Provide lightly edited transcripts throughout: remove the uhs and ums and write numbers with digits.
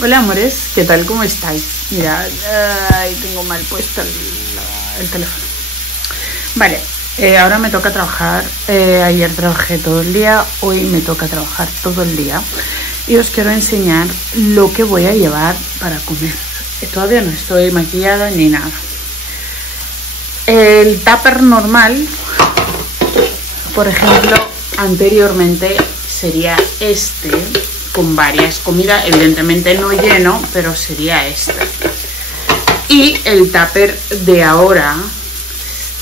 Hola amores, ¿qué tal? ¿Cómo estáis? Mirad, tengo mal puesto el teléfono. Vale, ahora me toca trabajar. Ayer trabajé todo el día, hoy me toca trabajar todo el día. Y os quiero enseñar lo que voy a llevar para comer. Todavía no estoy maquillada ni nada. El tupper normal, por ejemplo, anteriormente sería este, con varias comidas, evidentemente no lleno, pero sería este. Y el tupper de ahora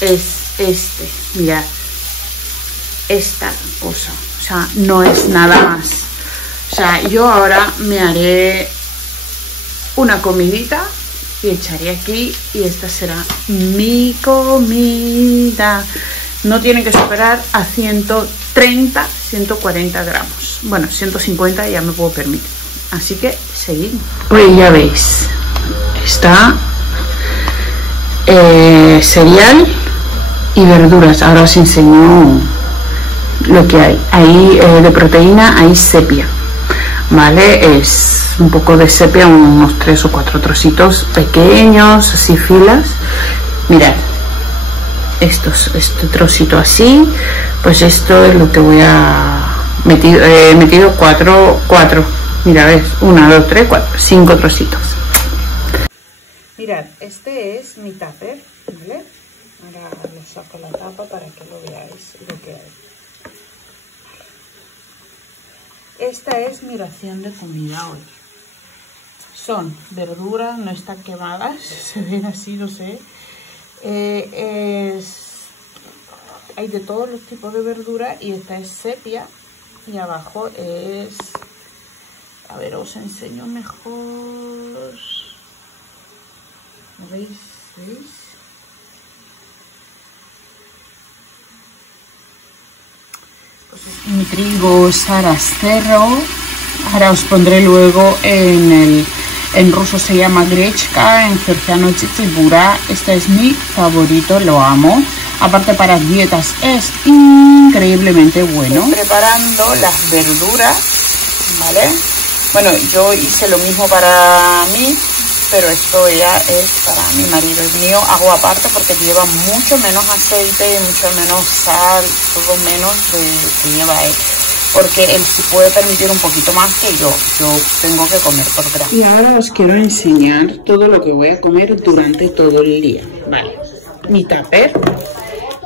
es este, mirad, esta cosa, o sea, no es nada más. O sea, yo ahora me haré una comidita y echaré aquí y esta será mi comida. No tiene que superar a 130, 140 gramos. Bueno, 150 ya me puedo permitir. Así que seguimos. Pues ya veis, está cereal y verduras. Ahora os enseño lo que hay. Ahí de proteína hay sepia. Vale, es un poco de sepia, unos 3 o 4 trocitos pequeños, así filas. Mirad, este trocito así, pues esto es lo que voy a metido 4, mira, ves, 1, 2, 3, 4, 5 trocitos. Mirad, este es mi tupper, ¿vale? Ahora le saco la tapa para que lo veáis lo que hay. Esta es mi ración de comida hoy. Son verduras, no están quemadas, se ven así, no sé. Hay de todos los tipos de verdura y esta es sepia. Y abajo es... A ver, os enseño mejor. ¿Veis? ¿Veis? Mi trigo Saracero. Ahora os pondré luego en ruso se llama grechka, en georgiano chichibura. Este es mi favorito, lo amo. Aparte para dietas es increíblemente bueno. Estoy preparando las verduras, ¿vale? Bueno, yo hice lo mismo para mí, pero esto ya es para mi marido. El mío hago aparte porque lleva mucho menos aceite, mucho menos sal, todo menos que lleva él. Porque él sí puede permitir un poquito más que yo tengo que comer por gramo. Y ahora os quiero enseñar todo lo que voy a comer durante todo el día. Vale, mi tupper.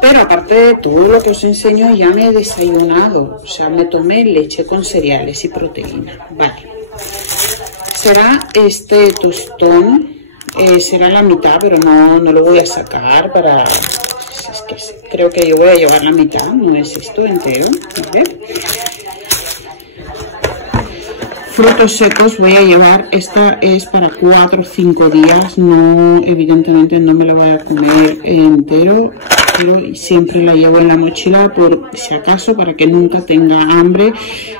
Pero aparte de todo lo que os enseño, ya me he desayunado. O sea, me tomé leche con cereales y proteína. Vale. Será este tostón. Será la mitad, pero no lo voy a sacar para... Es que creo que yo voy a llevar la mitad, no es esto entero. A ver. Frutos secos voy a llevar, esta es para 4 o 5 días, no, evidentemente no me la voy a comer entero, pero siempre la llevo en la mochila por si acaso, para que nunca tenga hambre.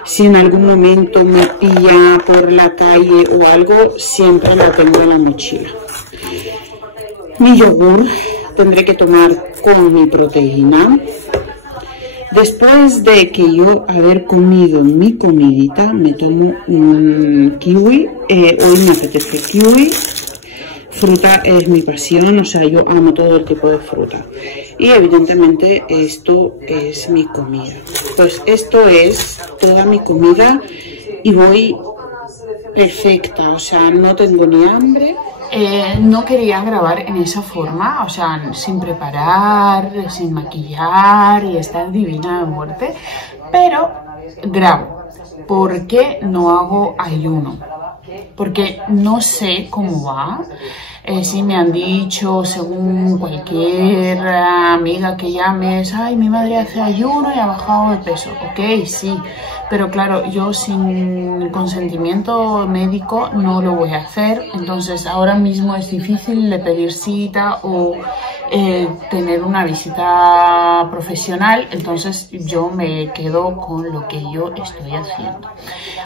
Si en algún momento me pilla por la calle o algo, siempre la tengo en la mochila. Mi yogur tendré que tomar con mi proteína. Después de que yo haber comido mi comidita, me tomo un kiwi. Hoy me apetece kiwi. Fruta es mi pasión, o sea, yo amo todo el tipo de fruta. Y evidentemente esto es mi comida. Pues esto es toda mi comida y voy perfecta, o sea, no tengo ni hambre. No quería grabar en esa forma, o sea, sin preparar, sin maquillar y estar divina de muerte, pero grabo. ¿Por qué no hago ayuno? Porque no sé cómo va. Sí me han dicho, según cualquier amiga que llames, ay, mi madre hace ayuno y ha bajado de peso. Ok, sí, pero claro, yo sin consentimiento médico no lo voy a hacer. Entonces ahora mismo es difícil de pedir cita o tener una visita profesional. Entonces yo me quedo con lo que yo estoy haciendo.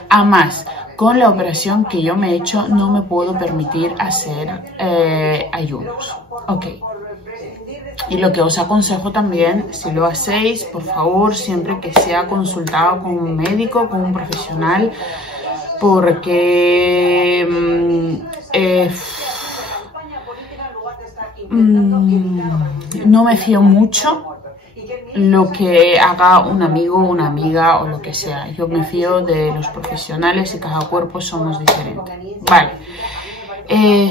Además, con la operación que yo me he hecho no me puedo permitir hacer ayunos. Ok. Y lo que os aconsejo también, si lo hacéis, por favor, siempre que sea consultado con un médico, con un profesional, porque no me fío mucho lo que haga un amigo, una amiga o lo que sea. Yo me fío de los profesionales y cada cuerpo somos diferentes. Vale,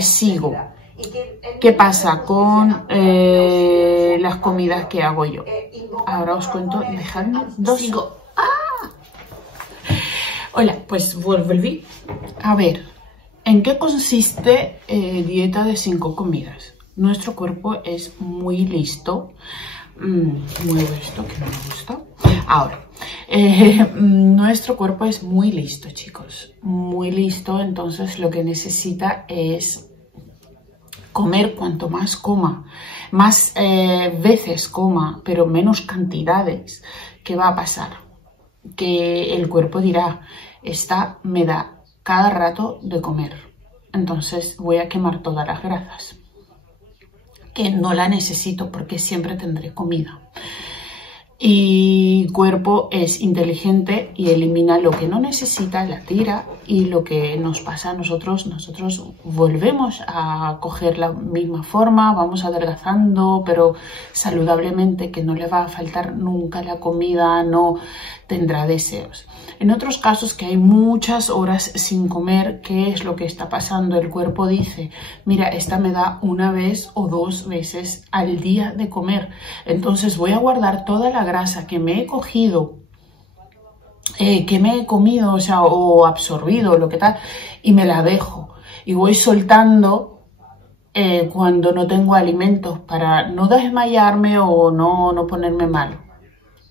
sigo. ¿Qué pasa con las comidas que hago yo? Ahora os cuento, dejadme dos. Sigo. ¡Ah! Hola, pues volví. A ver, ¿en qué consiste dieta de 5 comidas? Nuestro cuerpo es muy listo. Muevo esto que no me gusta. Ahora, nuestro cuerpo es muy listo, chicos. Muy listo, entonces lo que necesita es comer. Cuanto más coma, más veces coma, pero menos cantidades. ¿Qué va a pasar? Que el cuerpo dirá, esta me da cada rato de comer, entonces voy a quemar todas las grasas, que no la necesito porque siempre tendré comida. Y el cuerpo es inteligente y elimina lo que no necesita, la tira, y lo que nos pasa a nosotros volvemos a coger la misma forma, vamos adelgazando, pero saludablemente, que no le va a faltar nunca la comida, no tendrá deseos. En otros casos que hay muchas horas sin comer, ¿qué es lo que está pasando? El cuerpo dice, mira, esta me da 1 vez o 2 veces al día de comer, entonces voy a guardar toda la grasa que me he cogido, que me he comido, o absorbido, lo que tal, y me la dejo. Y voy soltando cuando no tengo alimentos para no desmayarme o no ponerme mal.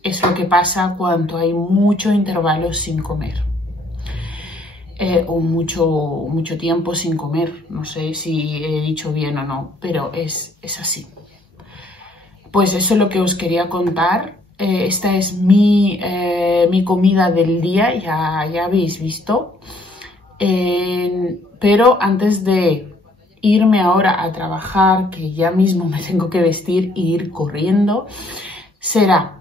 Es lo que pasa cuando hay muchos intervalos sin comer. O mucho tiempo sin comer. No sé si he dicho bien o no, pero es así. Pues eso es lo que os quería contar. Esta es mi comida del día, ya habéis visto. Pero antes de irme ahora a trabajar, que ya mismo me tengo que vestir e ir corriendo, será: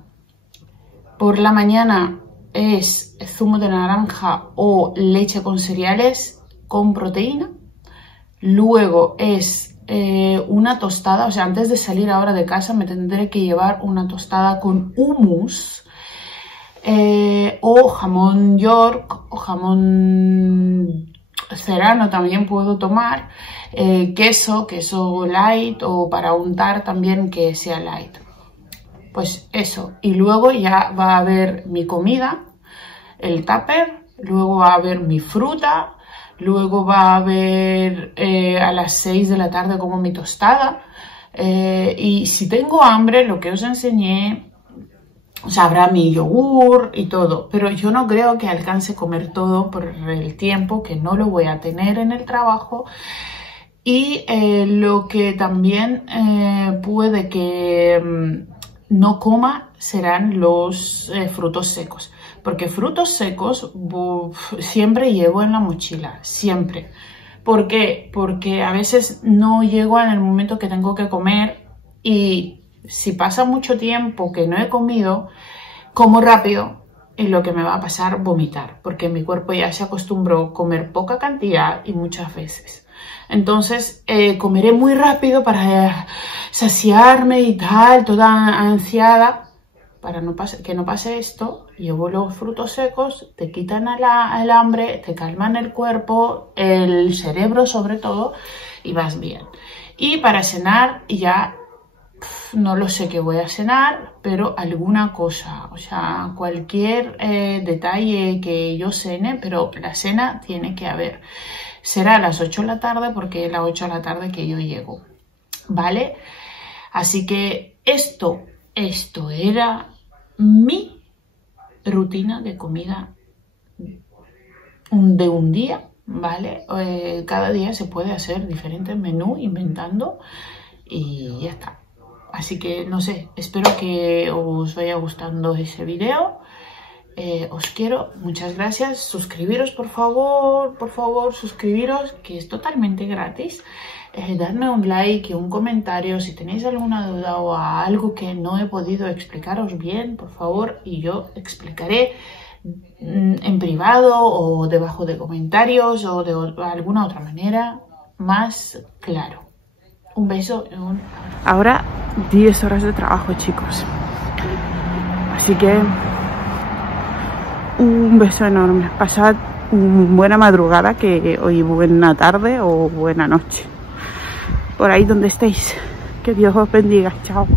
por la mañana es zumo de naranja o leche con cereales con proteína. Luego es una tostada, antes de salir ahora de casa me tendré que llevar una tostada con hummus o jamón york o jamón serrano también puedo tomar, queso light, o para untar también que sea light. Pues eso, y luego ya va a haber mi comida, el tupper, luego va a haber mi fruta, luego va a haber a las 6 de la tarde como mi tostada, y si tengo hambre, lo que os enseñé, habrá mi yogur y todo, pero yo no creo que alcance a comer todo por el tiempo, que no lo voy a tener en el trabajo. Y lo que también puede que no coma serán los frutos secos, porque frutos secos siempre llevo en la mochila, siempre. ¿Por qué? Porque a veces no llego en el momento que tengo que comer, y si pasa mucho tiempo que no he comido, como rápido, y lo que me va a pasar, vomitar, porque mi cuerpo ya se acostumbró a comer poca cantidad y muchas veces. Entonces comeré muy rápido para saciarme y tal, toda ansiada, para que no pase esto. Llevo los frutos secos, te quitan el hambre, te calman el cuerpo, el cerebro sobre todo, y vas bien. Y para cenar ya no lo sé qué voy a cenar, pero alguna cosa, cualquier detalle que yo cene, pero la cena tiene que haber. Será a las 8 de la tarde porque es a las 8 de la tarde que yo llego, ¿vale? Así que esto era mi rutina de comida de un día, ¿vale? Cada día se puede hacer diferentes menús inventando y ya está. Así que no sé, espero que os vaya gustando ese video. Os quiero, muchas gracias. Suscribiros, por favor, suscribiros, que es totalmente gratis. Dadme un like y un comentario si tenéis alguna duda o algo que no he podido explicaros bien, por favor, y yo explicaré en privado o debajo de comentarios o de alguna otra manera más claro. Un beso y un... Ahora 10 horas de trabajo, chicos. Así que un beso enorme. Pasad buena madrugada, que hoy buena tarde o buena noche. Por ahí donde estéis. Que Dios os bendiga. Chao.